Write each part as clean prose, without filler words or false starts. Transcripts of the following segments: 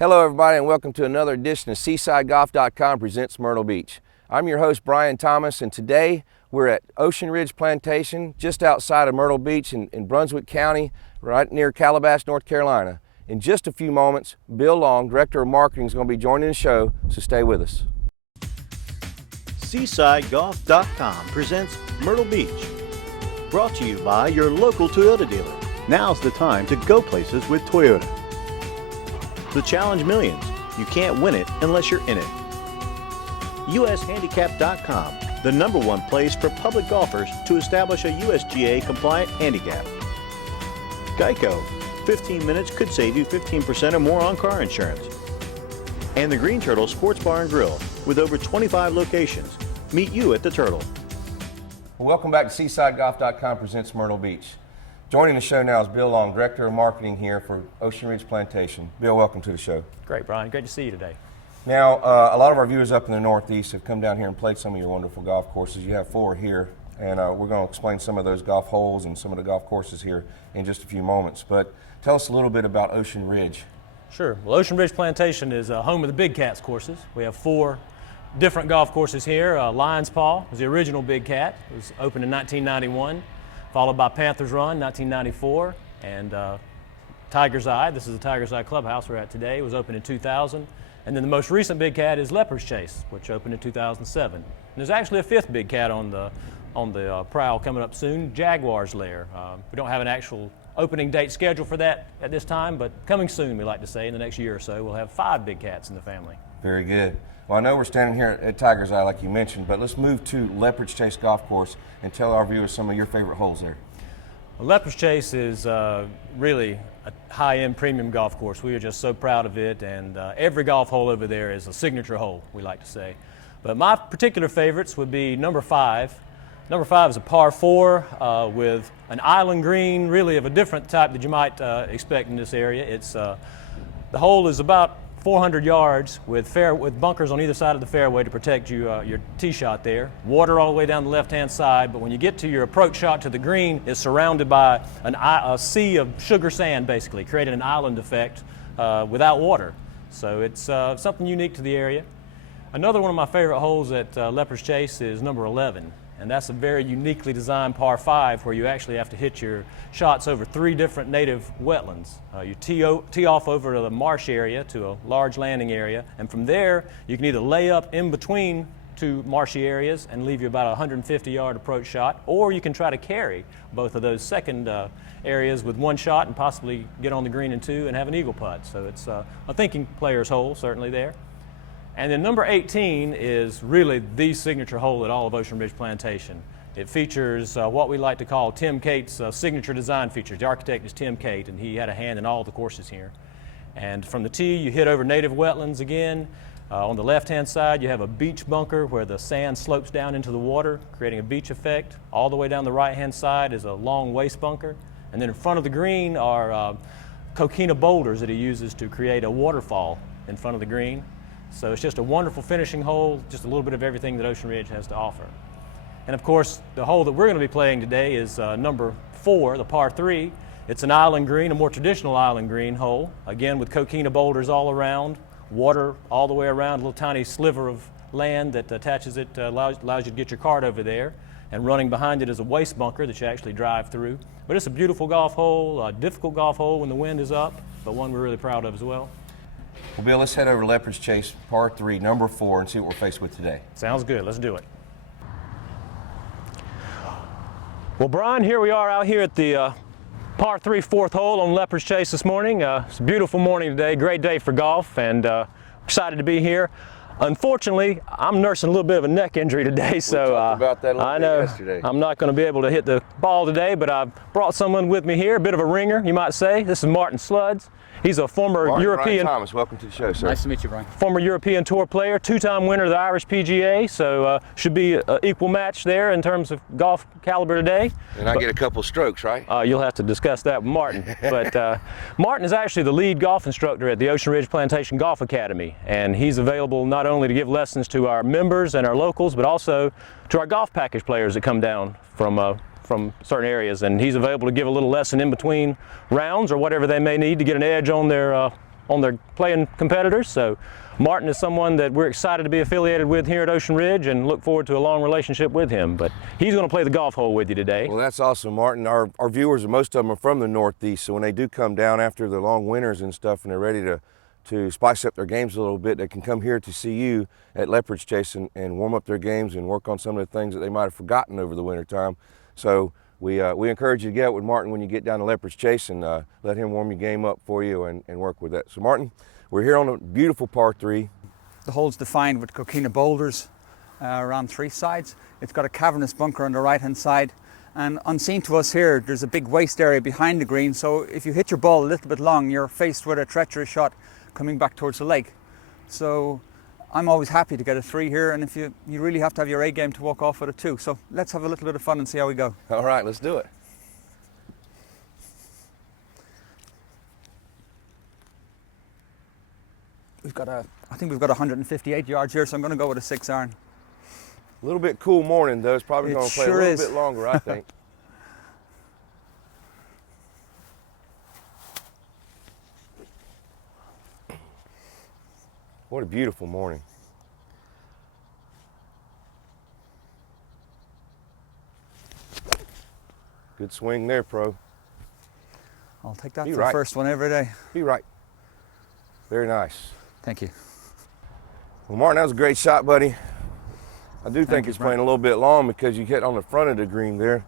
Hello everybody and welcome to another edition of SeasideGolf.com presents Myrtle Beach. I'm your host Brian Thomas, and today we're at Ocean Ridge Plantation just outside of Myrtle Beach in Brunswick County, right near Calabash, North Carolina. In just a few moments, Bill Long, Director of Marketing, is going to be joining the show, so stay with us. SeasideGolf.com presents Myrtle Beach. Brought to you by your local Toyota dealer. Now's the time to go places with Toyota. The challenge millions. You can't win it unless you're in it. USHandicap.com, the #1 place for public golfers to establish a USGA compliant handicap. Geico, 15 minutes could save you 15% or more on car insurance. And the Green Turtle Sports Bar and Grill, with over 25 locations. Meet you at the Turtle. Well, welcome back to SeasideGolf.com presents Myrtle Beach. Joining the show now is Bill Long, Director of Marketing here for Ocean Ridge Plantation. Bill, welcome to the show. Great, Brian. Great to see you today. Now, a lot of our viewers up in the Northeast have come down here and played some of your wonderful golf courses. You have 4 here, and we're going to explain some of those golf holes and some of the golf courses here in just a few moments. But tell us a little bit about Ocean Ridge. Sure. Well, Ocean Ridge Plantation is home of the Big Cats courses. We have 4 different golf courses here. Lion's Paw was the original Big Cat. It was opened in 1991. Followed by Panther's Run, 1994, and Tiger's Eye. This is the Tiger's Eye clubhouse we're at today. It was opened in 2000. And then the most recent Big Cat is Leopard's Chase, which opened in 2007. And there's actually a 5th Big Cat on the prowl coming up soon, Jaguar's Lair. We don't have an actual opening date scheduled for that at this time, but coming soon, we like to say, in the next year or so, we'll have 5 Big Cats in the family. Very good. Well, I know we're standing here at Tiger's Eye, like you mentioned, but let's move to Leopard's Chase Golf Course and tell our viewers some of your favorite holes there. Well, Leopard's Chase is really a high-end premium golf course. We are just so proud of it, and every golf hole over there is a signature hole, we like to say. But my particular favorites would be number 5. Number 5 is a par 4 with an island green, really of a different type that you might expect in this area. It's the hole is about 400 yards with bunkers on either side of the fairway to protect you, your tee shot there. Water all the way down the left-hand side, but when you get to your approach shot to the green, it's surrounded by a sea of sugar sand, basically, creating an island effect without water. So it's something unique to the area. Another one of my favorite holes at Leopard's Chase is number 11. And that's a very uniquely designed par 5 where you actually have to hit your shots over 3 different native wetlands. You tee off over to the marsh area, to a large landing area, and from there you can either lay up in between 2 marshy areas and leave you about a 150-yard approach shot, or you can try to carry both of those second areas with 1 shot and possibly get on the green in 2 and have an eagle putt. So it's a thinking player's hole, certainly there. And then number 18 is really the signature hole at all of Ocean Ridge Plantation. It features what we like to call Tim Cate's signature design features. The architect is Tim Cate, and he had a hand in all the courses here. And from the tee, you hit over native wetlands again. On the left-hand side, you have a beach bunker where the sand slopes down into the water, creating a beach effect. All the way down the right-hand side is a long waste bunker. And then in front of the green are coquina boulders that he uses to create a waterfall in front of the green. So it's just a wonderful finishing hole, just a little bit of everything that Ocean Ridge has to offer. And of course, the hole that we're going to be playing today is number 4, the par 3. It's an island green, a more traditional island green hole, again with coquina boulders all around, water all the way around, a little tiny sliver of land that attaches it, allows you to get your cart over there. And running behind it is a waste bunker that you actually drive through. But it's a beautiful golf hole, a difficult golf hole when the wind is up, but one we're really proud of as well. Well, Bill, let's head over to Leopard's Chase, par 3, number 4, and see what we're faced with today. Sounds good. Let's do it. Well, Brian, here we are out here at the par 3 4th hole on Leopard's Chase this morning. It's a beautiful morning today, great day for golf, and excited to be here. Unfortunately, I'm nursing a little bit of a neck injury today, so we talked about that a little I bit know yesterday. I'm not going to be able to hit the ball today, but I've brought someone with me here, a bit of a ringer, you might say. This is Martin Sluds. He's a former European. Brian Thomas, welcome to the show, sir. Nice to meet you, Brian. Former European Tour player, 2-time winner of the Irish PGA, so should be an equal match there in terms of golf caliber today. And I get a couple strokes, right? You'll have to discuss that with Martin. But Martin is actually the lead golf instructor at the Ocean Ridge Plantation Golf Academy, and he's available not only to give lessons to our members and our locals, but also to our golf package players that come down from certain areas. And he's available to give a little lesson in between rounds or whatever they may need to get an edge on their on their playing competitors. So Martin is someone that we're excited to be affiliated with here at Ocean Ridge and look forward to a long relationship with him. But he's going to play the golf hole with you today. Well, that's awesome, Martin. Our viewers, most of them are from the Northeast, so when they do come down after the long winters and stuff and they're ready to spice up their games a little bit, they can come here to see you at Leopard's Chase and warm up their games and work on some of the things that they might have forgotten over the winter time. So we encourage you to get out with Martin when you get down to Leopard's Chase and let him warm your game up for you and work with that. So Martin, we're here on a beautiful par 3. The hole's defined with coquina boulders around 3 sides. It's got a cavernous bunker on the right hand side, and unseen to us here there's a big waste area behind the green, so if you hit your ball a little bit long you're faced with a treacherous shot coming back towards the lake. So I'm always happy to get a 3 here, and if you really have to have your A game to walk off with a 2. So let's have a little bit of fun and see how we go. All right, let's do it. I think we've got 158 yards here, so I'm going to go with a 6 iron. A little bit cool morning though. It's probably going to play sure a little is. bit longer, I think. What a beautiful morning. Good swing there, pro. I'll take that Be for right. the first one every day. Be right. Very nice. Thank you. Well, Martin, that was a great shot, buddy. I do think you, it's playing a little bit long because you hit on the front of the green there.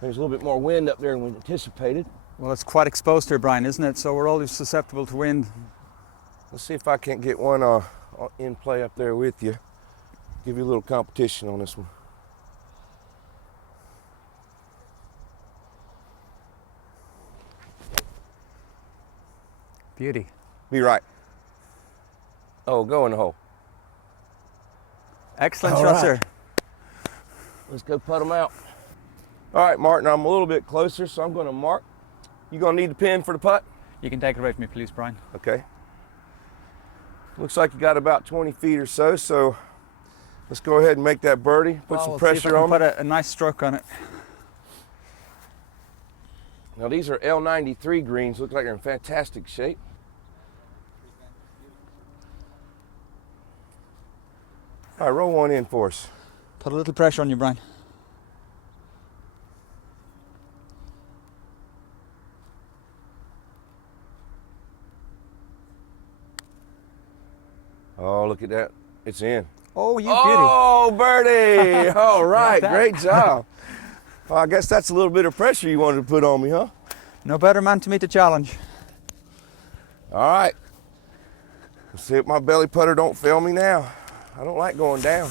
There's a little bit more wind up there than we anticipated. Well, it's quite exposed here, Brian, isn't it? So we're always susceptible to wind. Let's see if I can't get one in play up there with you. Give you a little competition on this one. Beauty. Be right. Oh, go in the hole. Excellent All shot, right. sir. Let's go put them out. All right, Martin, I'm a little bit closer, so I'm going to mark. You going to need the pin for the putt? You can take it away from me, please, Brian. Okay. Looks like you got about 20 feet or so, so let's go ahead and make that birdie. Put some We'll pressure see if I on can me. put a nice stroke on it. Now these are L93 greens. Look like they're in fantastic shape. All right, roll one in for us. Put a little pressure on you, Brian. Oh, look at that. It's in. Oh, you beauty. Oh, birdie. All right, that. great job. Well, I guess that's a little bit of pressure you wanted to put on me, huh? No better man to meet the challenge. All right. Let's see if my belly putter don't fail me now. I don't like going down.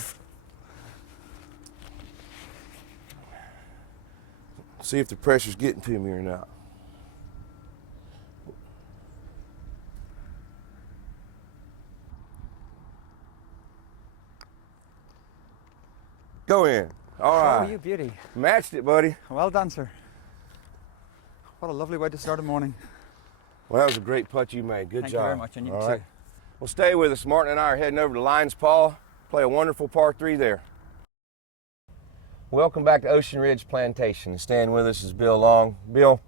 See if the pressure's getting to me or not. Go in. All Oh, right. you beauty. Matched it, buddy. Well done, sir. What a lovely way to start a morning. Well, that was a great putt you made. Good Thank job. you very much, and you All too. right. Well, stay with us. Martin and I are heading over to Lions Paw, play a wonderful par 3 there. Welcome back to Ocean Ridge Plantation. Staying with us is Bill Long. Bill,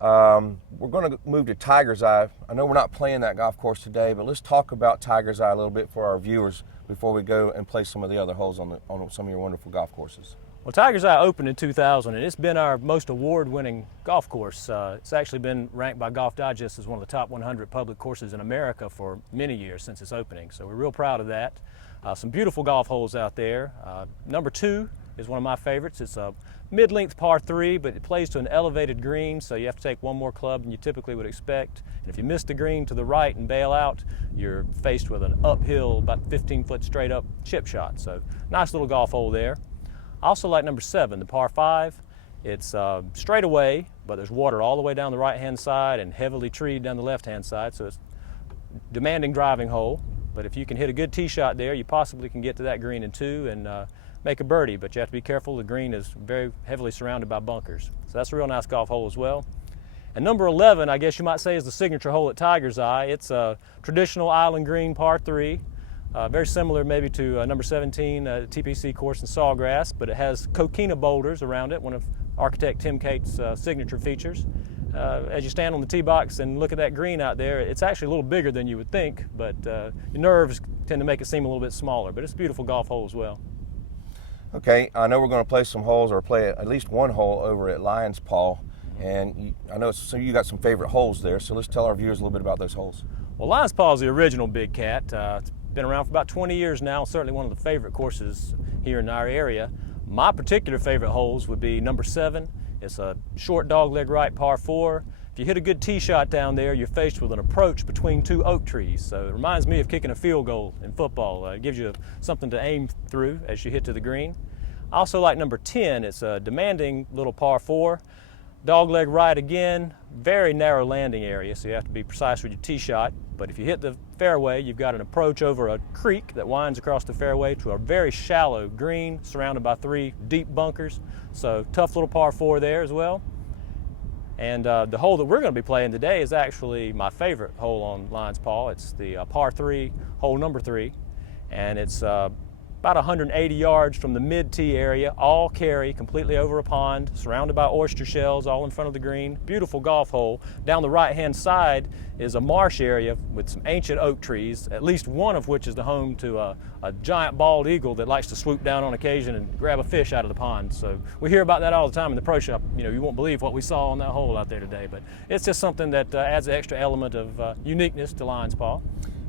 we're going to move to Tiger's Eye. I know we're not playing that golf course today, but let's talk about Tiger's Eye a little bit for our viewers before we go and play some of the other holes on some of your wonderful golf courses. Well, Tiger's Eye opened in 2000, and it's been our most award-winning golf course. It's actually been ranked by Golf Digest as one of the top 100 public courses in America for many years since its opening, so we're real proud of that. Some beautiful golf holes out there. Number 2 is one of my favorites. It's a mid-length par 3, but it plays to an elevated green, so you have to take one more club than you typically would expect. And if you miss the green to the right and bail out, you're faced with an uphill, about 15-foot straight up chip shot. So nice little golf hole there. I also like number 7, the par 5. It's straight away, but there's water all the way down the right-hand side and heavily treed down the left-hand side, so it's a demanding driving hole. But if you can hit a good tee shot there, you possibly can get to that green in 2 and make a birdie, but you have to be careful. The green is very heavily surrounded by bunkers. So that's a real nice golf hole as well. And number 11, I guess you might say, is the signature hole at Tiger's Eye. It's a traditional island green par 3. Very similar maybe to number 17, TPC course in Sawgrass, but it has coquina boulders around it, one of architect Tim Cate's signature features. as you stand on the tee box and look at that green out there, it's actually a little bigger than you would think, but your nerves tend to make it seem a little bit smaller, but it's a beautiful golf hole as well. Okay, I know we're going to play some holes, or play at least one hole over at Lion's Paw, and I know you got some favorite holes there, so let's tell our viewers a little bit about those holes. Well, Lion's Paw is the original Big Cat. It's been around for about 20 years now, certainly one of the favorite courses here in our area. My particular favorite holes would be number 7. It's a short dogleg right par 4. If you hit a good tee shot down there, you're faced with an approach between 2 oak trees. So it reminds me of kicking a field goal in football. It gives you something to aim through as you hit to the green. I also like number 10. It's a demanding little par 4. Dogleg right again, very narrow landing area, so you have to be precise with your tee shot. But if you hit the fairway, you've got an approach over a creek that winds across the fairway to a very shallow green surrounded by 3 deep bunkers. So tough little par 4 there as well. And the hole that we're going to be playing today is actually my favorite hole on Lion's Paw. It's the par 3, hole number 3, and it's about 180 yards from the mid-tee area, all carry, completely over a pond, surrounded by oyster shells, all in front of the green. Beautiful golf hole. Down the right-hand side is a marsh area with some ancient oak trees, at least one of which is the home to a giant bald eagle that likes to swoop down on occasion and grab a fish out of the pond. So we hear about that all the time in the pro shop. You know, you won't believe what we saw on that hole out there today, but it's just something that adds an extra element of uniqueness to Lion's Paw.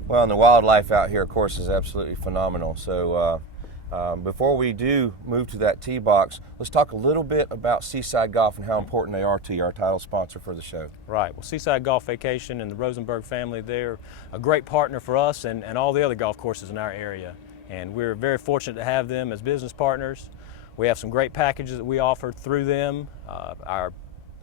Well, and the wildlife out here, of course, is absolutely phenomenal. So before we do move to that tee box, let's talk a little bit about Seaside Golf and how important they are to you, our title sponsor for the show. Right. Well, Seaside Golf Vacation and the Rosenberg family, they're a great partner for us and all the other golf courses in our area. And we're very fortunate to have them as business partners. We have some great packages that we offer through them. Our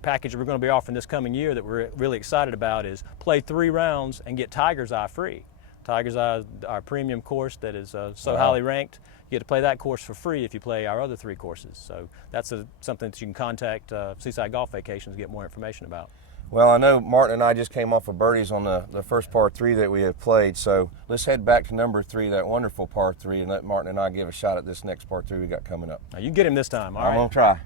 package that we're going to be offering this coming year that we're really excited about is play 3 rounds and get Tiger's Eye free. Tiger's Eye, our premium course that is so highly ranked. You get to play that course for free if you play our other 3 courses. So that's something that you can contact Seaside Golf Vacations to get more information about. Well, I know Martin and I just came off of birdies on the first par 3 that we have played, so let's head back to number 3, that wonderful par 3, and let Martin and I give a shot at this next par 3 we got coming up. Now, you get him this time, all right? I'm going to try.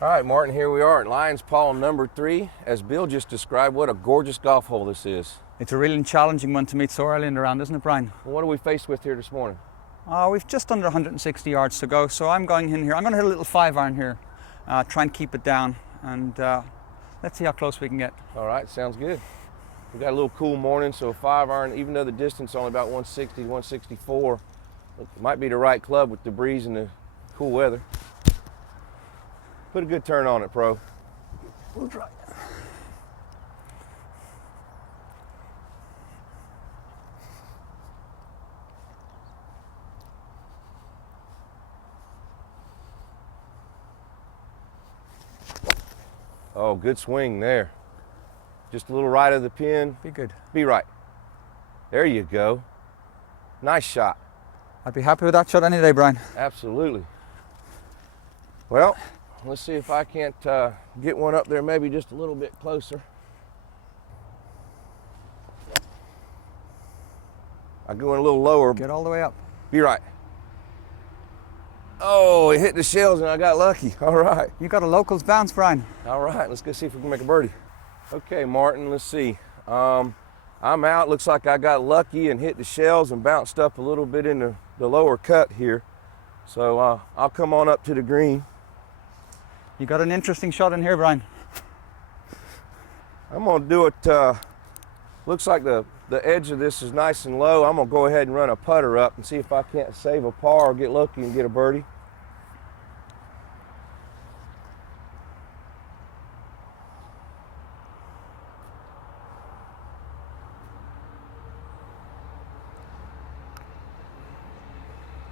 All right, Martin, here we are at Lion's Paw number 3. As Bill just described, what a gorgeous golf hole this is. It's a really challenging one to meet so early in the round, isn't it, Brian? Well, what are we faced with here this morning? We've just under 160 yards to go, so I'm going in here. I'm going to hit a little 5-iron here, try and keep it down, and let's see how close we can get. All right, sounds good. We got a little cool morning, so a 5-iron, even though the distance is only about 160, 164, it might be the right club with the breeze and the cool weather. Put a good turn on it, Pro. We'll try. Oh, good swing there. Just a little right of the pin. Be good. Be right. There you go. Nice shot. I'd be happy with that shot any day, Brian. Absolutely. Well, let's see if I can't get one up there maybe just a little bit closer. I go in a little lower. Get all the way up. Be right. Oh, it hit the shells and I got lucky. All right. You got a locals bounce, Brian. All right, let's go see if we can make a birdie. Okay, Martin, let's see. I'm out. Looks like I got lucky and hit the shells and bounced up a little bit in the lower cut here. So I'll come on up to the green. You got an interesting shot in here, Brian. I'm gonna do it, looks like the edge of this is nice and low. I'm gonna go ahead and run a putter up and see if I can't save a par or get lucky and get a birdie.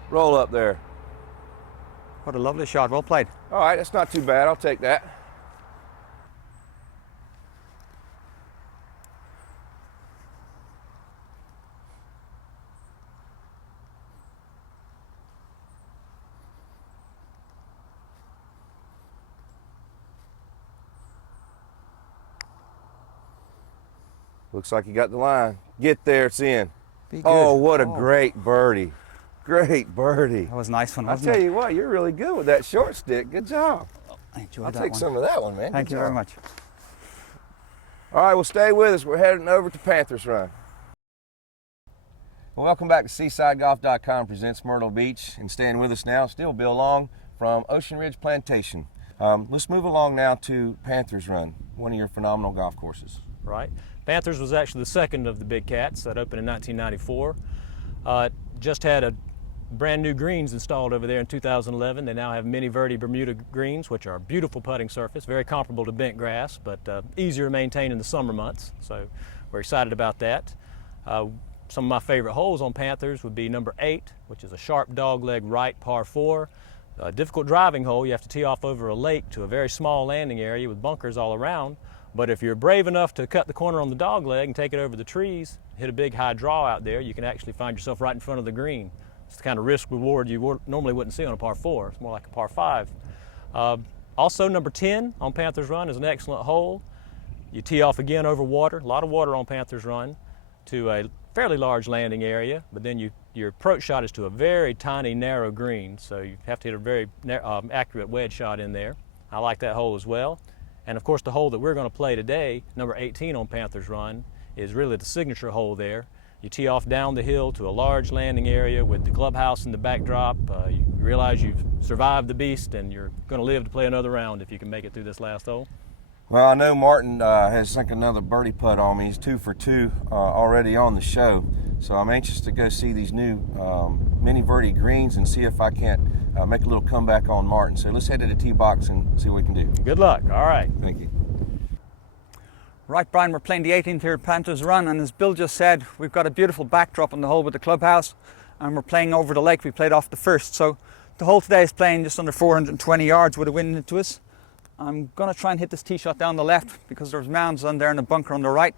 Roll up there. What a lovely shot. Well played. All right, that's not too bad. I'll take that. Looks like you got the line. Get there, it's in. Be good. Oh, what a great birdie. Great birdie. That was a nice one, I'll wasn't tell it? you what, you're really good with that short stick. Good job. I enjoyed I'll that take one. some of that one, man. Thank Good you very job. much. All right, well, stay with us. We're heading over to Panther's Run. Well, welcome back to SeasideGolf.com presents Myrtle Beach, and staying with us now, still Bill Long from Ocean Ridge Plantation. Let's move along now to Panther's Run, one of your phenomenal golf courses. Right. Panthers was actually the second of the big cats that opened in 1994. Just had a brand new greens installed over there in 2011. They now have mini verde Bermuda greens, which are a beautiful putting surface, very comparable to bent grass, but easier to maintain in the summer months. So we're excited about that. Some of my favorite holes on Panthers would be number 8, which is a sharp dogleg right par 4. A difficult driving hole. You have to tee off over a lake to a very small landing area with bunkers all around. But if you're brave enough to cut the corner on the dogleg and take it over the trees, hit a big high draw out there, you can actually find yourself right in front of the green. It's the kind of risk reward you normally wouldn't see on a par 4. It's more like a par 5. Also, number 10 on Panthers Run is an excellent hole. You tee off again over water, a lot of water on Panthers Run, to a fairly large landing area, but then your approach shot is to a very tiny, narrow green, so you have to hit a very accurate wedge shot in there. I like that hole as well. And of course, the hole that we're going to play today, number 18 on Panthers Run, is really the signature hole there. You tee off down the hill to a large landing area with the clubhouse in the backdrop. You realize you've survived the beast and you're going to live to play another round if you can make it through this last hole. Well, I know Martin has sunk another birdie putt on me. He's 2 for 2 already on the show. So I'm anxious to go see these new mini verde greens and see if I can't make a little comeback on Martin. So let's head to the tee box and see what we can do. Good luck. All right. Thank you. Right, Brian, we're playing the 18th here at Panther's Run, and as Bill just said, we've got a beautiful backdrop on the hole with the clubhouse, and we're playing over the lake. We played off the first, so the hole today is playing just under 420 yards with a wind into us. I'm going to try and hit this tee shot down the left because there's mounds on there and a bunker on the right.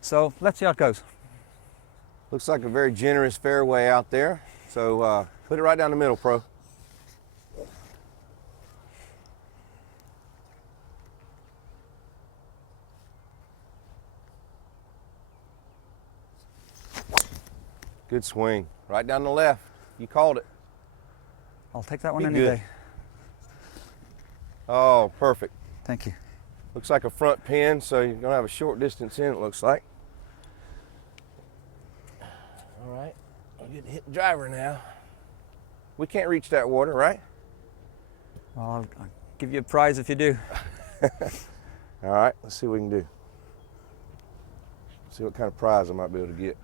So let's see how it goes. Looks like a very generous fairway out there. So put it right down the middle, Pro. Good swing. Right down the left. You called it. I'll take that one Be any good. day. Oh, perfect. Thank you. Looks like a front pin, so you're going to have a short distance in, it looks like. All right. I'm getting hit the driver now. We can't reach that water, right? Well, I'll give you a prize if you do. All right, let's see what we can do. See what kind of prize I might be able to get.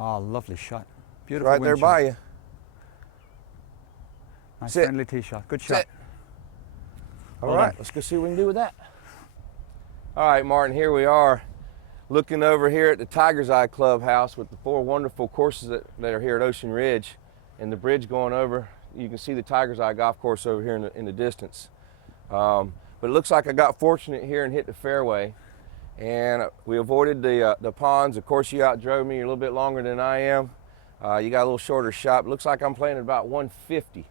Oh, lovely shot. Beautiful Right there wind by shot. you. Nice Sit. friendly tee shot. Good shot. Sit. All Well right, done. let's go see what we can do with that. All right, Martin, here we are looking over here at the Tiger's Eye Clubhouse with the 4 wonderful courses that are here at Ocean Ridge and the bridge going over. You can see the Tiger's Eye golf course over here in the distance. But it looks like I got fortunate here and hit the fairway. And we avoided the ponds. Of course, you outdrove me. You're a little bit longer than I am. You got a little shorter shot. It looks like I'm playing at about 150.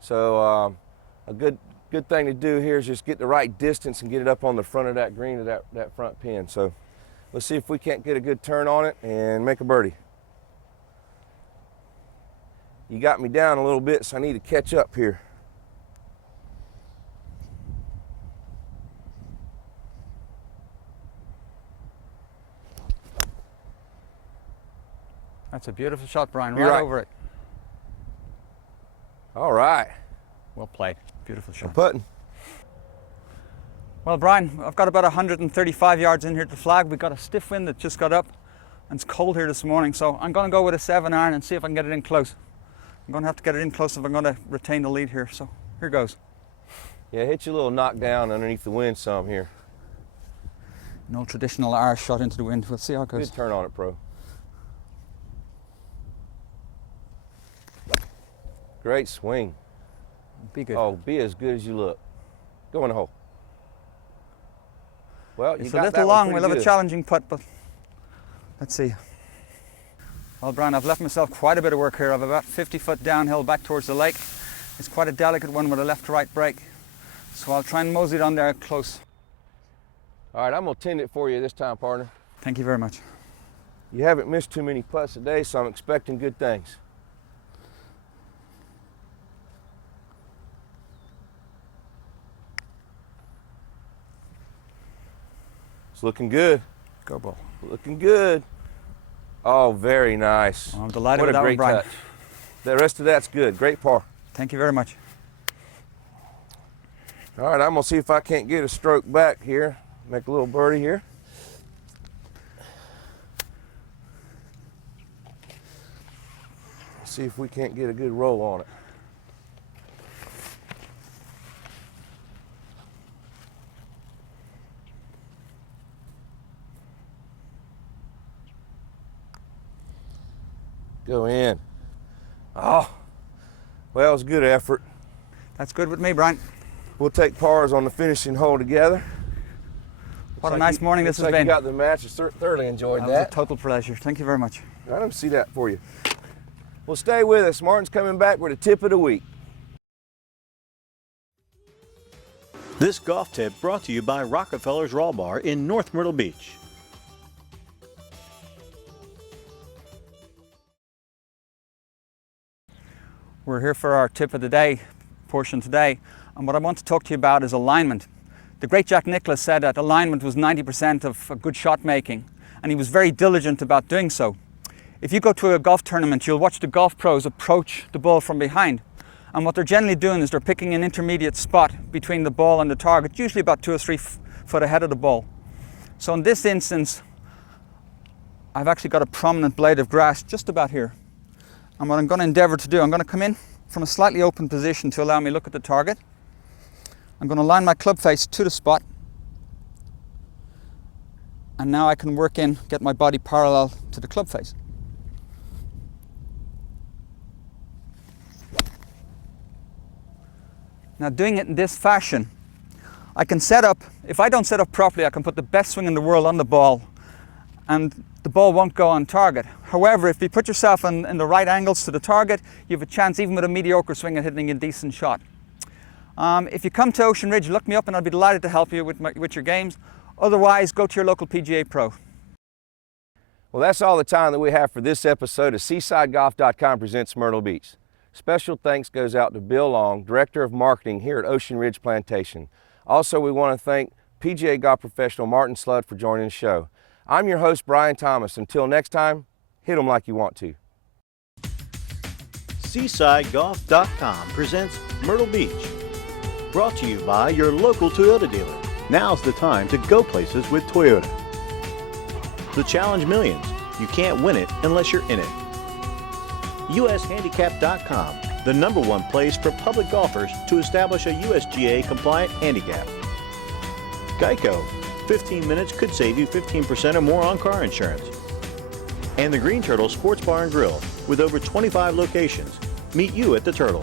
So a good thing to do here is just get the right distance and get it up on the front of that green of that front pin. So let's see if we can't get a good turn on it and make a birdie. You got me down a little bit, so I need to catch up here. That's a beautiful shot, Brian. You're Right right. over it. All right, Well played. Beautiful I'm shot. putting. Well, Brian, I've got about 135 yards in here to the flag. We've got a stiff wind that just got up, and it's cold here this morning, so I'm going to go with a 7-iron and see if I can get it in close. I'm going to have to get it in close if I'm going to retain the lead here, so here goes. Yeah, hit you a little knockdown underneath the wind some here. An old traditional Irish shot into the wind. We'll see how it goes. Good turn on it, Pro. Great swing. Be good. Oh, be as good as you look. Go in the hole. Well, you It's got a that little one long. pretty We'll have a good. challenging putt, but let's see. Well, Brian, I've left myself quite a bit of work here. I've about 50 foot downhill back towards the lake. It's quite a delicate one with a left to right break. So I'll try and mosey it on there close. All right, I'm going to tend it for you this time, partner. Thank you very much. You haven't missed too many putts today, so I'm expecting good things. It's looking good. Go ball. Looking good. Oh, very nice. I'm delighted what with a that great one, Brian. touch. The rest of that's good. Great par. Thank you very much. All right, I'm gonna see if I can't get a stroke back here. Make a little birdie here. See if we can't get a good roll on it. Go in. Oh, well, it was a good effort. That's good with me, Brian. We'll take pars on the finishing hole together. What a nice morning this has been. You got the match. I thoroughly enjoyed That was a total pleasure. Thank you very much. I don't see that for you. Well, stay with us. Martin's coming back with a tip of the week. This golf tip brought to you by Rockefeller's Raw Bar in North Myrtle Beach. We're here for our tip of the day portion today, and what I want to talk to you about is alignment. The great Jack Nicklaus said that alignment was 90% of good shot making, and he was very diligent about doing so. If you go to a golf tournament, you'll watch the golf pros approach the ball from behind, and what they're generally doing is they're picking an intermediate spot between the ball and the target, usually about 2 or 3 foot ahead of the ball. So in this instance, I've actually got a prominent blade of grass just about here. And what I'm going to endeavour to do, I'm going to come in from a slightly open position to allow me to look at the target. I'm going to line my club face to the spot. And now I can work in, get my body parallel to the club face. Now doing it in this fashion, I can set up, if I don't set up properly, I can put the best swing in the world on the ball and the ball won't go on target. However, if you put yourself in the right angles to the target, you have a chance, even with a mediocre swing, at hitting a decent shot. If you come to Ocean Ridge, look me up and I'll be delighted to help you with your games. Otherwise, go to your local PGA Pro. Well, that's all the time that we have for this episode of SeasideGolf.com presents Myrtle Beach. Special thanks goes out to Bill Long, Director of Marketing here at Ocean Ridge Plantation. Also, we want to thank PGA golf professional Martin Sludd for joining the show. I'm your host, Brian Thomas. Until next time, hit them like you want to. SeasideGolf.com presents Myrtle Beach. Brought to you by your local Toyota dealer. Now's the time to go places with Toyota. The Challenge Millions. You can't win it unless you're in it. USHandicap.com, the #1 place for public golfers to establish a USGA compliant handicap. Geico, 15 minutes could save you 15% or more on car insurance. And the Green Turtle Sports Bar and Grill, with over 25 locations. Meet you at the Turtle.